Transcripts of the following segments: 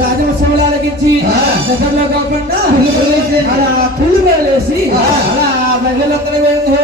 రాజవంశంలాలకించి దగ్గరలో కాకుండా అలా పుల్లు వేసి అలా వెంకటొక్కల వెంకట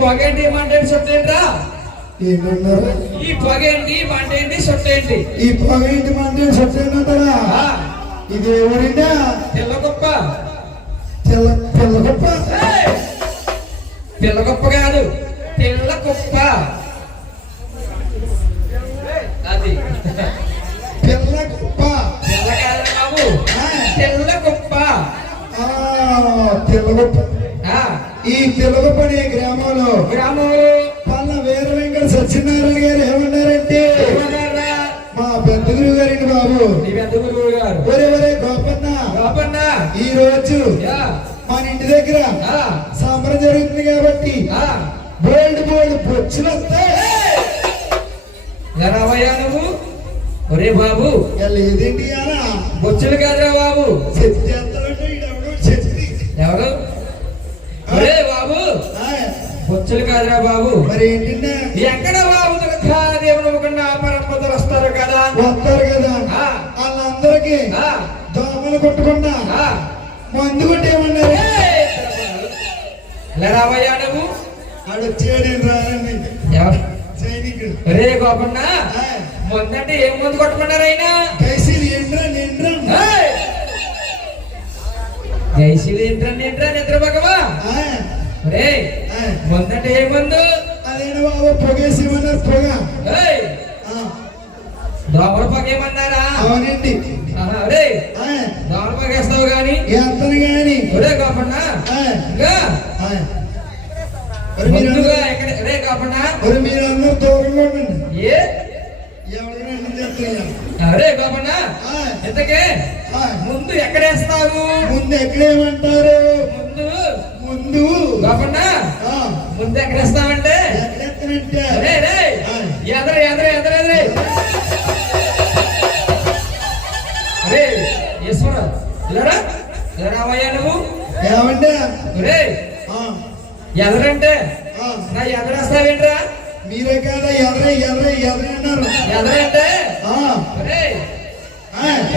పొగేంటి మంటేంటి సొట్టేంట్రా ఏమన్నారు? ఈ పొగేంటి మంటేంటి సొట్టేంటి? ఈ పొగేంటి మంటేంటి సొట్టేంటరా? ఇది ఎవరిందా? పిల్లగొప్ప. పిల్లగొప్ప పిల్లగొప్ప కాదు, పిల్లగొప్ప. అది పిల్లగొప్ప. పిల్ల కాదు బాబు, పిల్లగొప్ప. పిల్లగొప్ప. ఈ పిల్లగొప్పని గ్రామంలో పల్ల వీర వెంకట సత్యనారాయణ గారు ఏమన్నారంటే, మా పెద్ద గురువు గారండి బాబు. పెద్ద గురువు గారు ఒరే ఒరే గోపన్న, గోపన్న ఈ రోజు మన ఇంటి దగ్గర ఆ, సంబరం జరుగుతుంది కాబట్టి ఆ. బోల్డ్ బోల్డ్ బొచ్చులు వస్తాయి. రావయ్యా నువ్వు. ఒరే బాబు, లేదేంటి అలా బొచ్చులు కాదురా బాబు. చెత్తి చేస్తాడంటే ఈడెవడో చెత్తి. ఎవరు? ఒరే బాబు, బొచ్చులు కాదురా బాబు. మరి ఏంటంటే ఎక్కడ బాబు దేవుని కన్నా పరంపతులు వస్తారు కదా. వస్తారు కదా, ఆ, వాళ్ళందరికీ ఆ, దోమలు కొట్టకుండా ఆ. మందు కొట్టేమన్నారు. ఇలా రావయ్యా నువ్వు. ఆడు వచ్చాడు రానండి ఎవరు? సైనికుడు. ఒరే గోపన్న, ముందంటే ఏం ముందు కొట్టమన్నారు అయినా? కైసీలు ఏంట్రా నిండ్రా. జైశీలు ఏంట్రా నిద్ర భగవా. ఒరే ముందంటే ఏ ముందు? అదేనా బాబు పొగేసేమన్నారు. పొగ దోమల పొగ ఏమన్నారా? అవునండి. ఒరే దోమల పొగ వేస్తావు గాని ఎంతని గాని. ఒరే గోపన్న, ఇంకా ముందుగా ఎక్కడ? ఒరే గోపన్న, మీరు అందరూ దూరంగా ఉండండి. ఏ ఎవరికైనా చెప్తున్నా. అరే గోపన్న, ఇంతకే ముందు ఎక్కడేస్తావు? ముందు ఎక్కడేమంటారు? ముందు ముందు గోపన్న, ముందు ఎక్కడేస్తావంటే ఎక్కడెత్తనంటే ఎదరు ఎదరు ఎదరు ఎదరే. అరే ఈశ్వర, ఇలారా ఇలా రావయ్యా నువ్వు. ఏమంటే ఒరే ఎదరంటే నా ఎదరేస్తావేంట్రా? మీరే కదా ఎదరే ఎదరే ఎదరే అన్నారు. ఎదరంటే ఒరే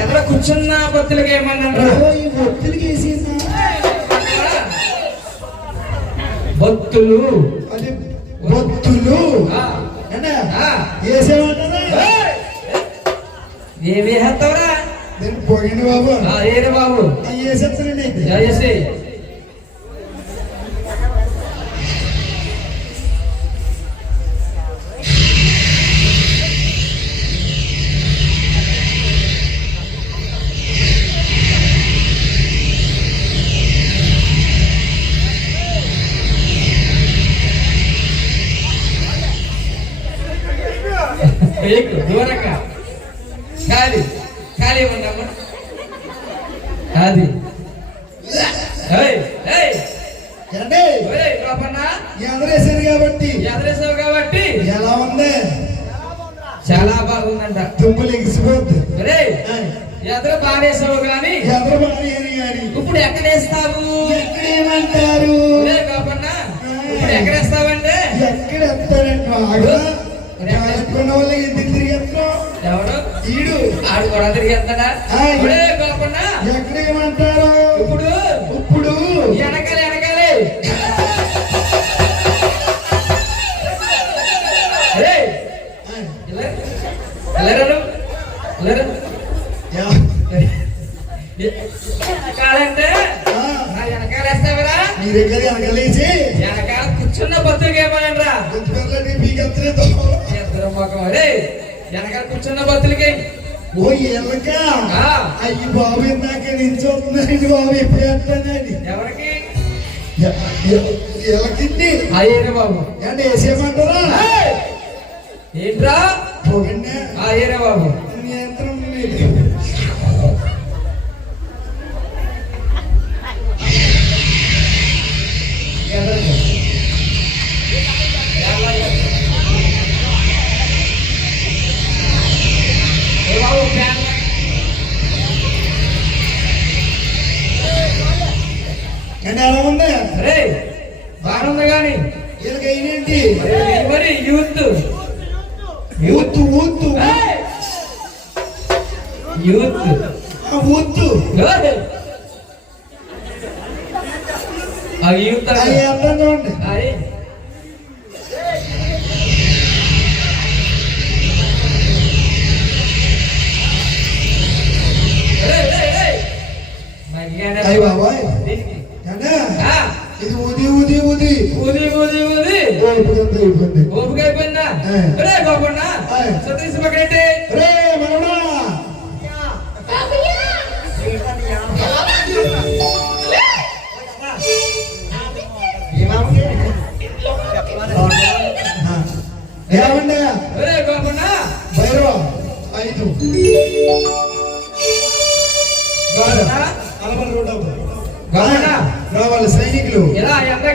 ఎదర కూర్చున్న బొత్తులకి ఏమన్నా? ఈ ఒత్తిడికి బొత్తులు. అది బొత్తులు వేసేమంటారా? ఏమి వేస్తావురా? నేను పోయింది బాబు. ఏరే బాబు వేసేస్తానండి. వేసి దూరంగా ఖాళీ ఖాళీ ఉన్నాము. అది ఎదరేసారు కాబట్టి ఎదరేసావు కాబట్టి ఎలా ఉంది? చాలా బాగుందంట. తుమ్ములు ఎగిసిపోద్ది. అరే ఎదర బాగేసావు గాని ఎదరు బాగాని కానీ ఇప్పుడు ఎక్కడేస్తావు? ఎక్కడేమంటారు? గోపన్న, ఇప్పుడు ఎక్కడేస్తావంటే ఎక్కడెత్తారండి బాగా ఎక్కడున్న వాళ్ళకి ఎందుకు తిరిగేస్తాం? ఎవరు? ఈడు ఆడు కూడా తిరిగేస్తాడా? గోపన్న, ఎక్కడేమంటారు? ఇప్పుడు ఇప్పుడు వెనకాలి వెనకాలి. అరే కాదంటే నా వెనకాలేస్తావరా? మీ దగ్గర వెనకాలేసి వెనకాల కూర్చున్న బతులకి ఏమనరా? ఇద్దరు మొఖం. అరే వెనకాల కూర్చున్న బతులకి ఓ ఎలక అయ్యి బాబు ఇందాక నిల్చోతున్నారండి బాబు. ఎప్పుడు వేస్తానండి? ఎవరికి? ఎలకిండి. అయ్యేరే బాబు. అంటే వేసేయమంటారా? ఏంట్రా? పోగండి. అయ్యేరే బాబు. నియంత్రణ అంటే ఎలా ఉంది? అరే బాగుంది కానీ వీళ్ళకి అయినేంటి మరి యూత్ ఊత్తు ఊత్తు యూత్ ఊత్తు యూత్ అది అర్థం చూడండి. అది అయ్యి బాబాయ్ ఇది ఊది ఊది ఊది ఊది ఊది ఊది అయిపోయింది. ఓపిక అయిపోయిందా? రే గోపన్న, సతీష్ పక్కనట్టే. రే మనోడా ఏమండి? రే గోపన్న, భైరవ 5 గోపన్న, 40 రూపాయలు గమనా రావాలి సైనికులు ఇలా ఎంతగా